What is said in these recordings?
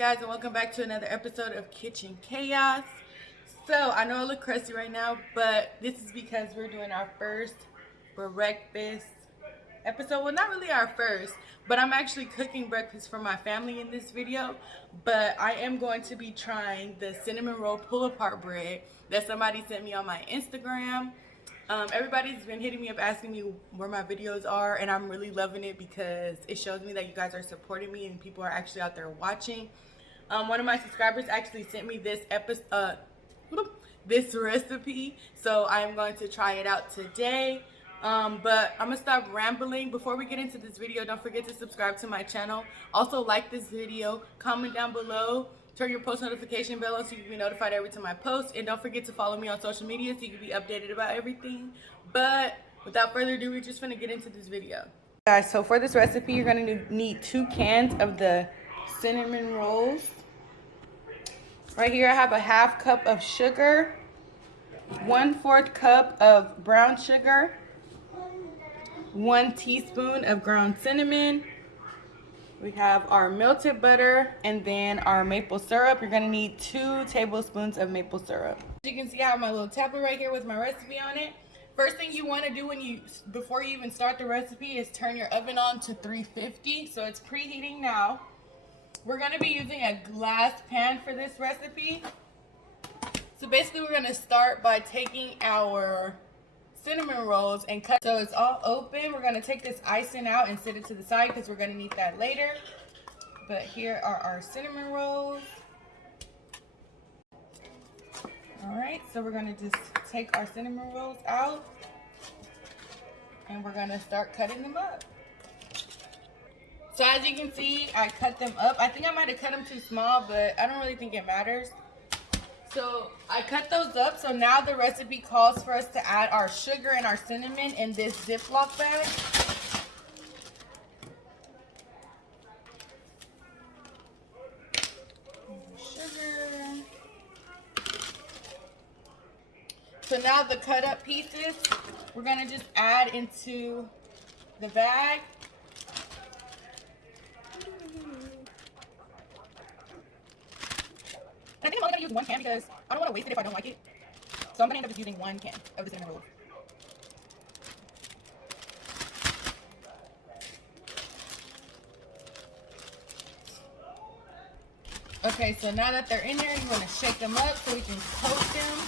guys, and welcome back to another episode of Kitchen Chaos. So I know I look crusty right now, but this is because we're doing our first breakfast episode. Well, not really our first, but I'm actually cooking breakfast for my family in this video. But I am going to be trying the cinnamon roll pull apart bread that somebody sent me on my Instagram. Everybody's been hitting me up asking me where my videos are, and I'm really loving it because it shows me that you guys are supporting me and people are actually out there watching. One of my subscribers actually sent me this recipe, so I am going to try it out today. But I'm gonna stop rambling. Before we get into this video, don't forget to subscribe to my channel. Also like this video, comment down below, turn your post notification bell on so you can be notified every time I post, and don't forget to follow me on social media so you can be updated about everything. But without further ado, we're just gonna get into this video. Guys, so for this recipe, you're gonna need 2 cans of the cinnamon rolls. Right here I have a ½ cup of sugar, 1/4 cup of brown sugar, 1 teaspoon of ground cinnamon. We have our melted butter and then our maple syrup. You're gonna need 2 tablespoons of maple syrup. As you can see, I have my little tablet right here with my recipe on it. First thing you want to do before you even start the recipe is turn your oven on to 350. So it's preheating now. We're gonna be using a glass pan for this recipe. So basically we're gonna start by taking our cinnamon rolls and cut so it's all open. We're gonna take this icing out and set it to the side because we're gonna need that later. But here are our cinnamon rolls. All right, so we're gonna just take our cinnamon rolls out and we're gonna start cutting them up. So as you can see, I cut them up. I think I might have cut them too small, but I don't really think it matters. So I cut those up. So now the recipe calls for us to add our sugar and our cinnamon in this Ziploc bag. Sugar. So now the cut up pieces, we're gonna just add into the bag. I think I'm only going to use 1 can because I don't want to waste it if I don't like it. So I'm going to end up just using 1 can of the cinnamon roll. Okay, so now that they're in there, you want to shake them up so we can coat them.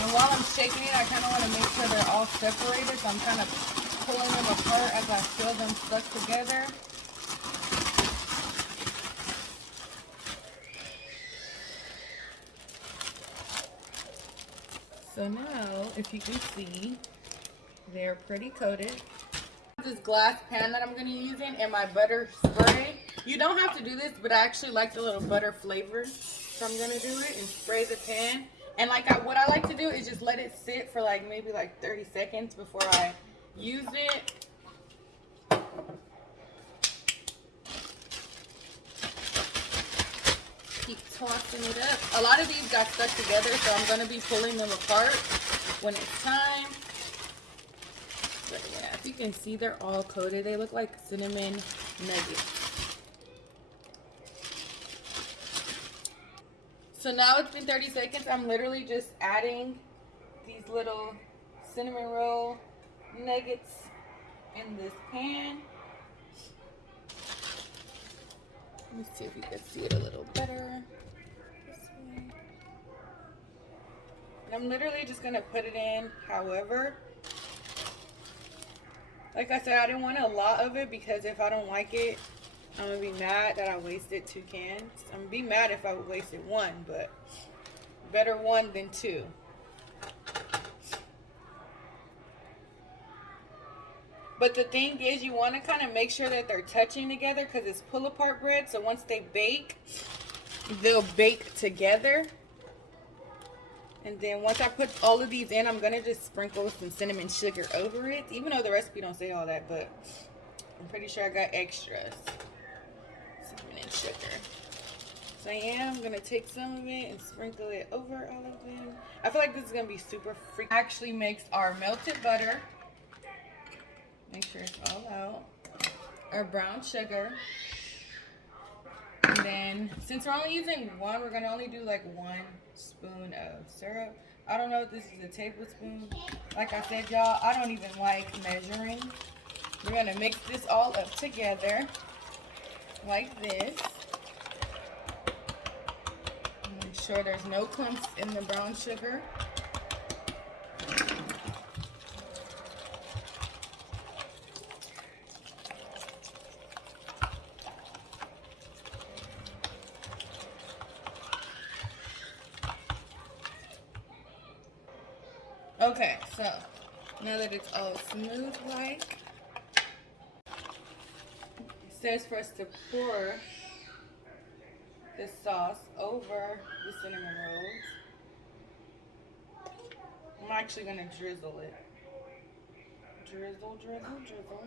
And while I'm shaking it, I kind of want to make sure they're all separated. So I'm kind of pulling them apart as I feel them stuck together. So now, if you can see, they're pretty coated. This glass pan that I'm going to be using and my butter spray. You don't have to do this, but I actually like the little butter flavor. So I'm going to do it and spray the pan. And what I like to do is just let it sit for maybe 30 seconds before I use it. Keep tossing it up. A lot of these got stuck together, so I'm going to be pulling them apart when it's time. But yeah, if you can see, they're all coated. They look like cinnamon nuggets. So now it's been 30 seconds. I'm literally just adding these little cinnamon roll nuggets in this pan. Let me see if you can see it a little better. This way. And I'm literally just gonna put it in however. Like I said, I didn't want a lot of it because if I don't like it, I'm gonna be mad that I wasted 2 cans. I'm gonna be mad if I wasted 1, but better 1 than 2. But the thing is, you want to kind of make sure that they're touching together because it's pull apart bread. So once they bake, they'll bake together. And then once I put all of these in, I'm going to just sprinkle some cinnamon sugar over it. Even though the recipe don't say all that, but I'm pretty sure I got extras. Cinnamon and sugar. So I am going to take some of it and sprinkle it over all of them. I feel like this is going to be super freaky. Actually makes our melted butter. Make sure it's all out. Our brown sugar. And then, since we're only using one, we're gonna only do like 1 spoon of syrup. I don't know if this is a tablespoon. Like I said, y'all, I don't even like measuring. We're gonna mix this all up together like this. Make sure there's no clumps in the brown sugar. Okay, so now that it's all smooth like, it says for us to pour this sauce over the cinnamon rolls. I'm actually gonna drizzle it. Drizzle, drizzle, drizzle.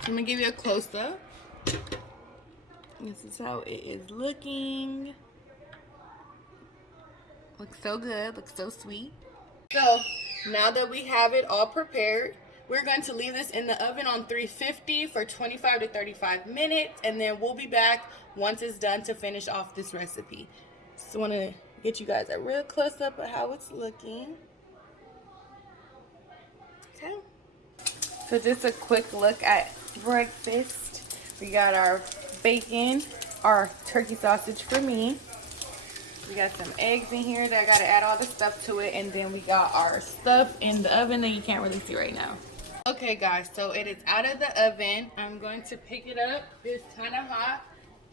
So I'm gonna give you a close-up. This is how it is looking. Looks so good, looks so sweet. So now that we have it all prepared, we're going to leave this in the oven on 350 for 25 to 35 minutes, and then we'll be back once it's done to finish off this recipe. So I want to get you guys a real close-up of how it's looking. Okay. So just a quick look at breakfast. We got our bacon, our turkey sausage for me. We got some eggs in here that I got to add all the stuff to it. And then we got our stuff in the oven that you can't really see right now. Okay guys, so it is out of the oven. I'm going to pick it up. It's kind of hot.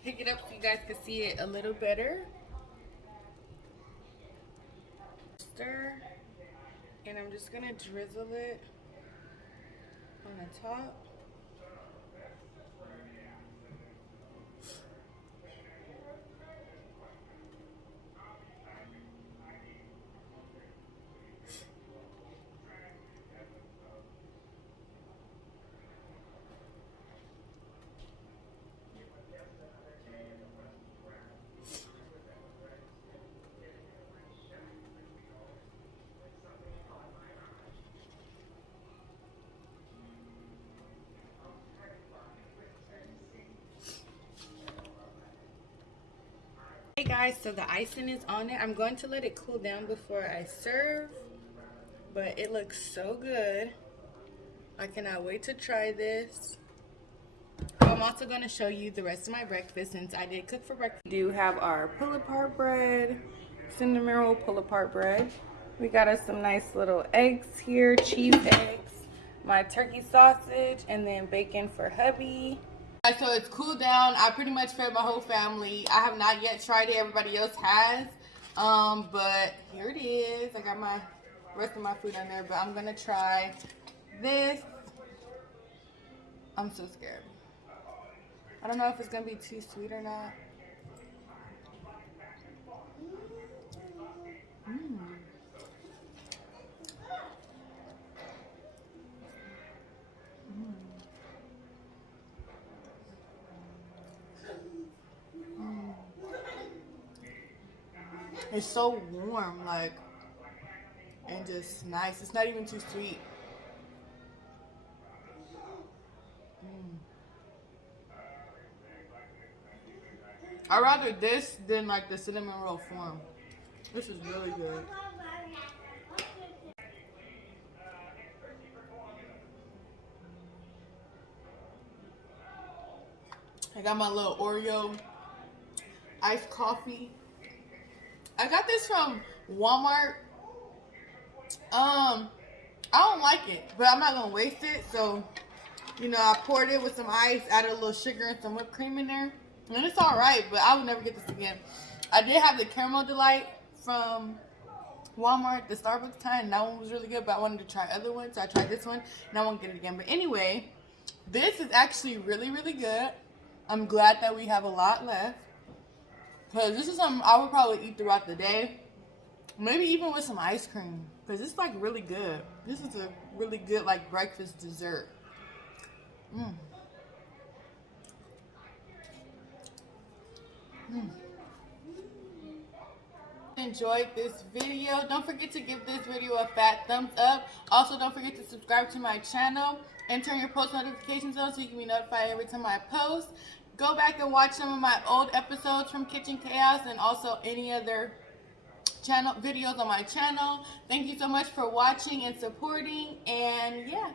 Pick it up so you guys can see it a little better. Stir. And I'm just going to drizzle it on the top. Hey guys, so the icing is on it. I'm going to let it cool down before I serve, but it looks so good. I cannot wait to try this. I'm also going to show you the rest of my breakfast since I did cook for breakfast. We do have our pull-apart bread, cinnamon roll pull-apart bread. We got us some nice little eggs here, cheese eggs, my turkey sausage, and then bacon for hubby. So it's cooled down. I pretty much fed my whole family. I have not yet tried it. Everybody else has. But here it is. I got my rest of my food on there, but I'm gonna try this. I'm so scared. I don't know if it's gonna be too sweet or not. It's so warm, like, and just nice. It's not even too sweet. I'd rather this than like the cinnamon roll form. This is really good. I got my little Oreo iced coffee. I got this from Walmart. I don't like it, but I'm not gonna waste it. So, you know, I poured it with some ice, added a little sugar and some whipped cream in there, and it's all right. But I would never get this again. I did have the caramel delight from Walmart, the Starbucks kind, and that one was really good. But I wanted to try other ones, so I tried this one, and I won't get it again. But anyway, this is actually really, really good. I'm glad that we have a lot left, because this is something I would probably eat throughout the day. Maybe even with some ice cream. because it's like really good. This is a really good like breakfast dessert. Mm. Mm. Enjoyed this video, don't forget to give this video a fat thumbs up. Also, don't forget to subscribe to my channel and turn your post notifications on so you can be notified every time I post. Go back and watch some of my old episodes from Kitchen Chaos and also any other channel videos on my channel. Thank you so much for watching and supporting, and yeah.